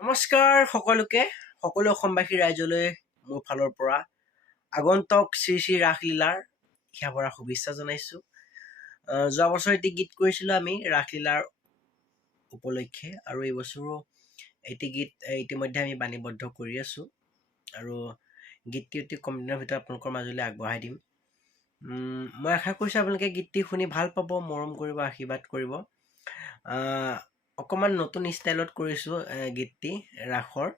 নমস্কাৰ সকলো অসমবাসী ৰাইজলৈ মোৰ ফালৰ পৰা আগন্তক শ্ৰী শ্ৰী ৰাসলীলাৰ সেৱা শুভেচ্ছা জনাইছোঁ। যোৱা বছৰ এটি গীত কৰিছিলোঁ আমি ৰাসলীলাৰ উপলক্ষে, আৰু এই বছৰো এটি গীত ইতিমধ্যে আমি বাণীবদ্ধ কৰি আছোঁ, আৰু গীতটি অতি কম দিনৰ ভিতৰত আপোনালোকৰ মাজলৈ আগবঢ়াই দিম। মই আশা কৰিছোঁ আপোনালোকে গীতটি শুনি ভাল পাব, মৰম কৰিব, আশীৰ্বাদ কৰিব। অকণমান নতুন ষ্টাইলত কৰিছোঁ গীতটি ৰাসৰ।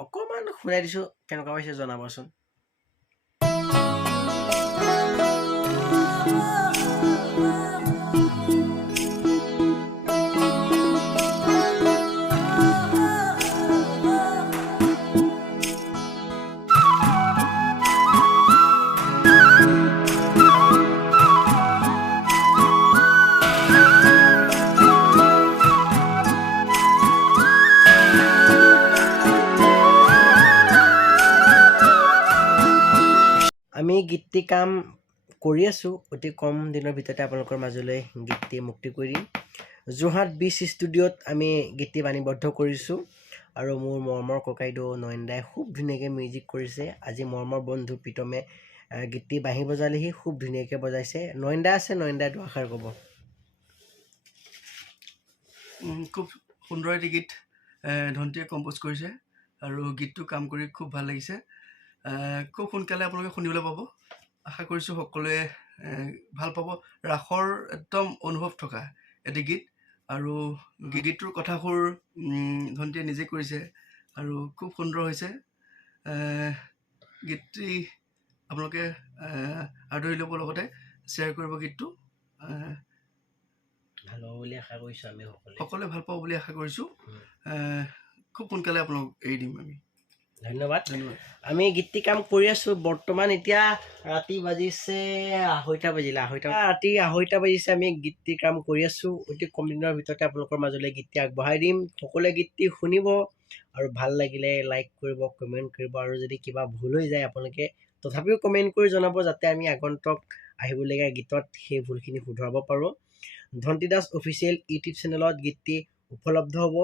অকণমান শুনাই দিছোঁ, কেনেকুৱা পাইছে জনাবচোন। আমি গীতটি কাম কৰি আছোঁ, অতি কম দিনৰ ভিতৰতে আপোনালোকৰ মাজলৈ গীতটি মুক্তি কৰি দিম। যোৰহাট বিচ ষ্টুডিঅ'ত আমি গীতটি বাণীবদ্ধ কৰিছোঁ, আৰু মোৰ মৰমৰ ককাইদেউ নয়নদাই খুব ধুনীয়াকৈ মিউজিক কৰিছে। আজি মৰমৰ বন্ধু প্ৰীতমে গীতটি বাঁহী বজালেহি, খুব ধুনীয়াকৈ বজাইছে। নয়নদা আছে, নয়নদাই দুআষাৰ ক'ব। খুব সুন্দৰ এটি গীত ধন্তীয়ে কম্প'জ কৰিছে, আৰু গীতটো কাম কৰি খুব ভাল লাগিছে। খুব সোনকালে আপোনালোকে শুনিবলৈ পাব। আশা কৰিছোঁ সকলোৱে ভাল পাব। ৰাসৰ একদম অনুভৱ থকা এটি গীত, আৰু গীতটোৰ কথাবোৰ ধন্তীয়ে নিজে কৰিছে, আৰু খুব সুন্দৰ হৈছে। গীতটি আপোনালোকে আদৰি ল'ব, লগতে শ্বেয়াৰ কৰিব। গীতটো ভাল হ'ব বুলি আশা কৰিছোঁ, আমি সকলোৱে ভাল পাব বুলি আশা কৰিছোঁ। খুব সোনকালে আপোনালোক এৰি দিম আমি। ধন্যবাদ। আমি গীতটি কাম কৰি আছোঁ। বৰ্তমান এতিয়া ৰাতি বাজিছে ৰাতি 2:30 বাজিছে। আমি গীতটিৰ কাম কৰি আছোঁ। অতি কম দিনৰ ভিতৰতে আপোনালোকৰ মাজলৈ গীতটি আগবঢ়াই দিম। সকলোৱে গীতটি শুনিব, আৰু ভাল লাগিলে লাইক কৰিব, কমেণ্ট কৰিব, আৰু যদি কিবা ভুল হৈ যায় আপোনালোকে তথাপিও কমেণ্ট কৰি জনাব, যাতে আমি আগন্তক আহিবলগীয়া গীতত সেই ভুলখিনি শুধৰাব পাৰোঁ। ধন্তী দাস অফিচিয়েল ইউটিউব চেনেলত গীতটি উপলব্ধ হ'ব,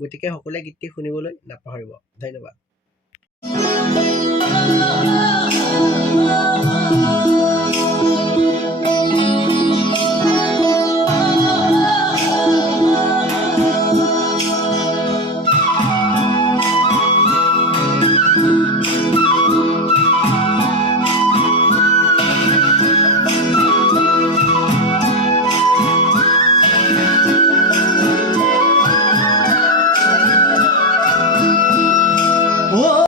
গতিকে সকলোৱে গীতটি শুনিবলৈ নাপাহৰিব। ধন্যবাদ।